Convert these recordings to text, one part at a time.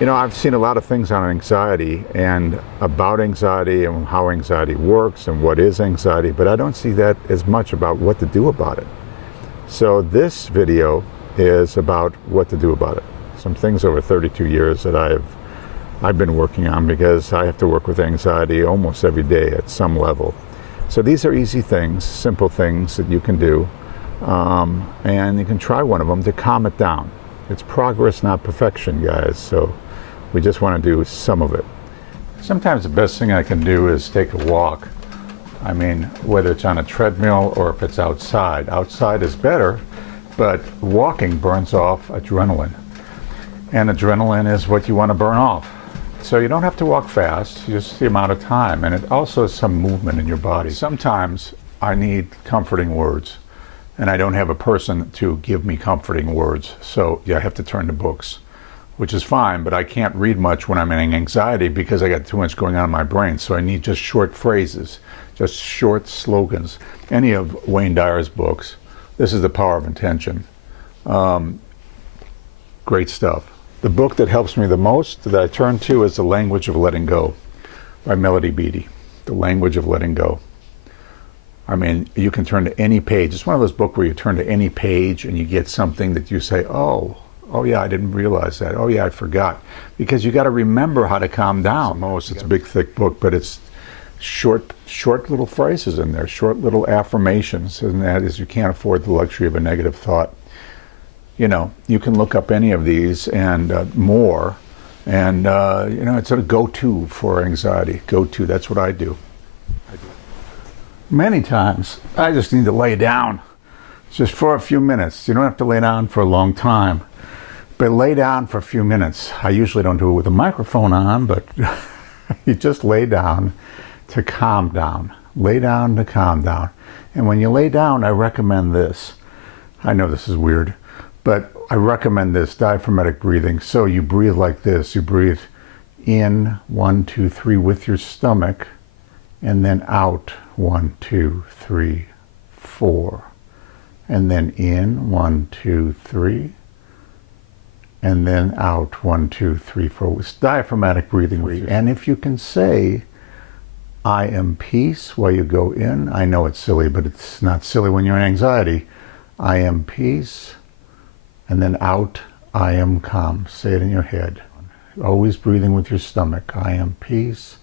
You know, I've seen a lot of things on anxiety and about anxiety and how anxiety works and what is anxiety, but I don't see that as much about what to do about it. So this video is about what to do about it. Some things over 32 years that I've been working on, because I have to work with anxiety almost every day at some level. So these are easy things, simple things that you can do, and you can try one of them to calm it down. It's progress, not perfection, guys. So we just want to do some of it. Sometimes the best thing I can do is take a walk. I mean, whether it's on a treadmill or if it's outside. Outside is better, but walking burns off adrenaline. And adrenaline is what you want to burn off. So you don't have to walk fast, just the amount of time. And it also is some movement in your body. Sometimes I need comforting words, and I don't have a person to give me comforting words. So yeah, I have to turn to books, which is fine, but I can't read much when I'm in anxiety because I got too much going on in my brain. So I need just short phrases, just short slogans. Any of Wayne Dyer's books. This is The Power of Intention. Great stuff. The book that helps me the most that I turn to is The Language of Letting Go by Melody Beattie. The Language of Letting Go. I mean, you can turn to any page. It's one of those books where you turn to any page and you get something that you say, oh yeah, I didn't realize that. Oh yeah, I forgot. Because you got to remember how to calm down. It's a big, thick book, but it's short little phrases in there, short little affirmations, and that is, you can't afford the luxury of a negative thought. You know, you can look up any of these and more, and you know, it's a go-to for anxiety. Go-to, that's what I do. Many times, I just need to lay down, just for a few minutes. You don't have to lay down for a long time, but lay down for a few minutes. I usually don't do it with a microphone on, but you just lay down to calm down. Lay down to calm down. And when you lay down, I recommend this. I know this is weird, but I recommend this diaphragmatic breathing. So you breathe like this. You breathe in 1, 2, 3 with your stomach, and then out 1, 2, 3, 4, and then in 1, 2, 3, and then out 1, 2, 3, 4. It's diaphragmatic breathing. And if you can say, I am peace, while you go in. I know it's silly, but it's not silly when you're in anxiety. I am peace. And then out, I am calm. Say it in your head. Always breathing with your stomach. I am peace.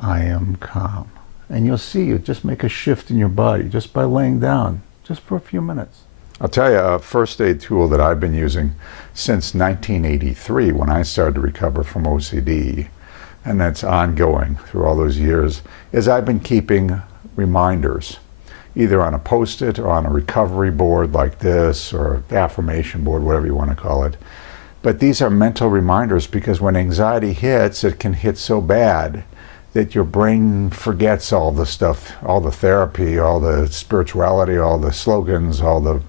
I am calm. And you'll see, you just make a shift in your body just by laying down, just for a few minutes. I'll tell you, a first aid tool that I've been using since 1983, when I started to recover from OCD, and that's ongoing through all those years, is I've been keeping reminders, either on a post-it or on a recovery board like this, or affirmation board, whatever you want to call it. But these are mental reminders, because when anxiety hits, it can hit so bad that your brain forgets all the stuff, all the therapy, all the spirituality, all the slogans, all the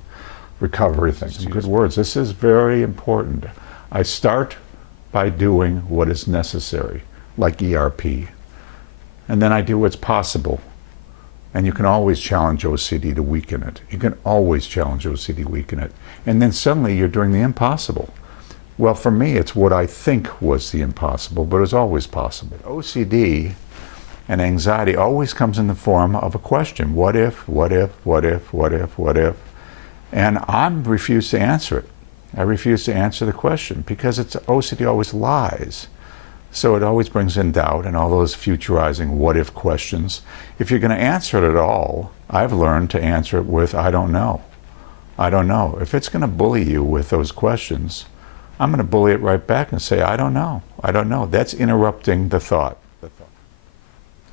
recovery things. Some good words. This is very important. I start by doing what is necessary, like ERP. And then I do what's possible. And you can always challenge OCD to weaken it. You can always challenge OCD to weaken it. And then suddenly you're doing the impossible. Well, for me, it's what I think was the impossible, but it's always possible. OCD and anxiety always comes in the form of a question. What if, what if, what if, what if, what if? And I refuse to answer it. I refuse to answer the question, because OCD always lies. So it always brings in doubt and all those futurizing what if questions. If you're going to answer it at all, I've learned to answer it with, I don't know. I don't know. If it's going to bully you with those questions, I'm going to bully it right back and say, I don't know. I don't know. That's interrupting the thought.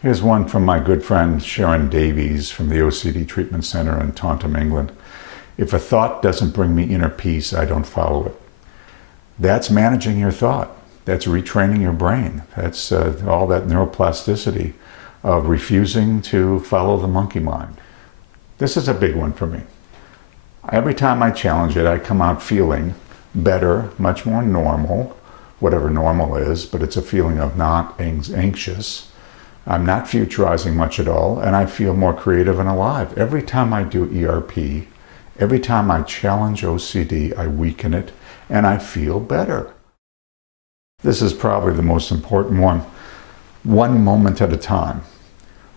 Here's one from my good friend Sharon Davies from the OCD Treatment Center in Taunton, England. If a thought doesn't bring me inner peace, I don't follow it. That's managing your thought. That's retraining your brain. That's all that neuroplasticity of refusing to follow the monkey mind. This is a big one for me. Every time I challenge it, I come out feeling better, much more normal, whatever normal is, but it's a feeling of not anxious. I'm not futurizing much at all, and I feel more creative and alive. Every time I do ERP, every time I challenge OCD, I weaken it, and I feel better. This is probably the most important one. One moment at a time.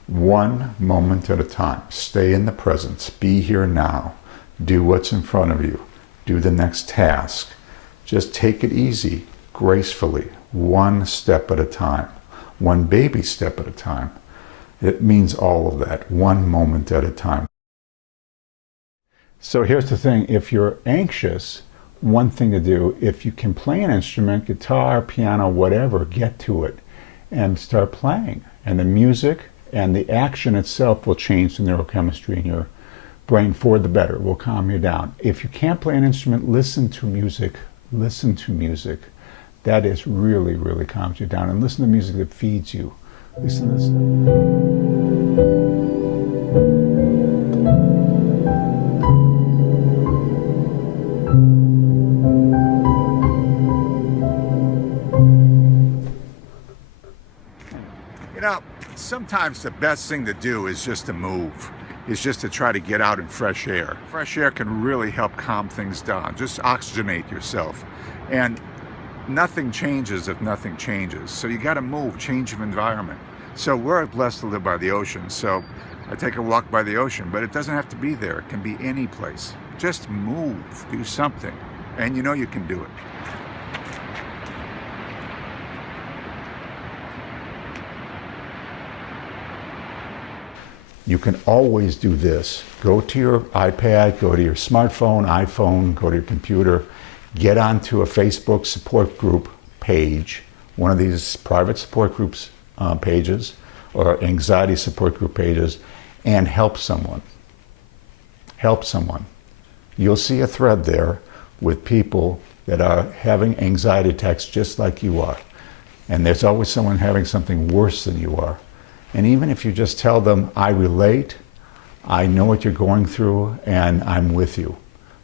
One moment at a time. Stay in the present. Be here now. Do what's in front of you. Do the next task. Just take it easy, gracefully, one step at a time. One baby step at a time. It means all of that, one moment at a time. So here's the thing, if you're anxious, one thing to do, if you can play an instrument, guitar, piano, whatever, get to it and start playing. And the music and the action itself will change the neurochemistry in your brain for the better, will calm you down. If you can't play an instrument, listen to music. Listen to music. That is really, really calms you down. And listen to music that feeds you. Listen to this. You know, sometimes the best thing to do is just to move, is just to try to get out in fresh air. Fresh air can really help calm things down. Just oxygenate yourself. And nothing changes if nothing changes. So you got to move, change of environment. So we're blessed to live by the ocean. So I take a walk by the ocean, but it doesn't have to be there. It can be any place. Just move, do something, and you know you can do it. You can always do this. Go to your iPad, go to your smartphone, iPhone, go to your computer, get onto a Facebook support group page, one of these private support groups pages, or anxiety support group pages, and help someone. Help someone. You'll see a thread there with people that are having anxiety attacks just like you are. And there's always someone having something worse than you are. And even if you just tell them, I relate, I know what you're going through, and I'm with you.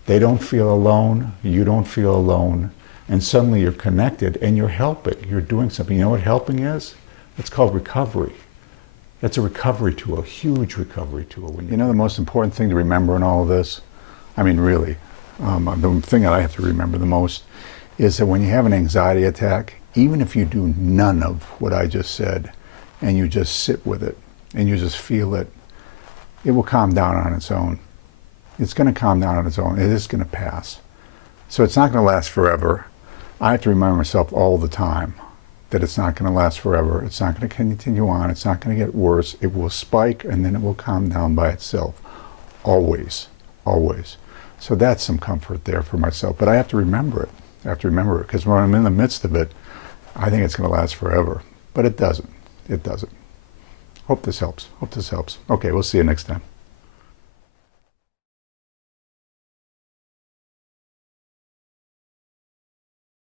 They don't feel alone, you don't feel alone, and suddenly you're connected and you're helping, you're doing something. You know what helping is? It's called recovery. That's a recovery tool, a huge recovery tool. You know the most important thing to remember in all of this? I mean, really, the thing that I have to remember the most is that when you have an anxiety attack, even if you do none of what I just said, and you just sit with it, and you just feel it, it will calm down on its own. It's going to calm down on its own. It is going to pass. So it's not going to last forever. I have to remind myself all the time that it's not going to last forever. It's not going to continue on. It's not going to get worse. It will spike, and then it will calm down by itself. Always, always. So that's some comfort there for myself. But I have to remember it. I have to remember it, because when I'm in the midst of it, I think it's going to last forever. But it doesn't. It doesn't. Hope this helps. Hope this helps. Okay, we'll see you next time.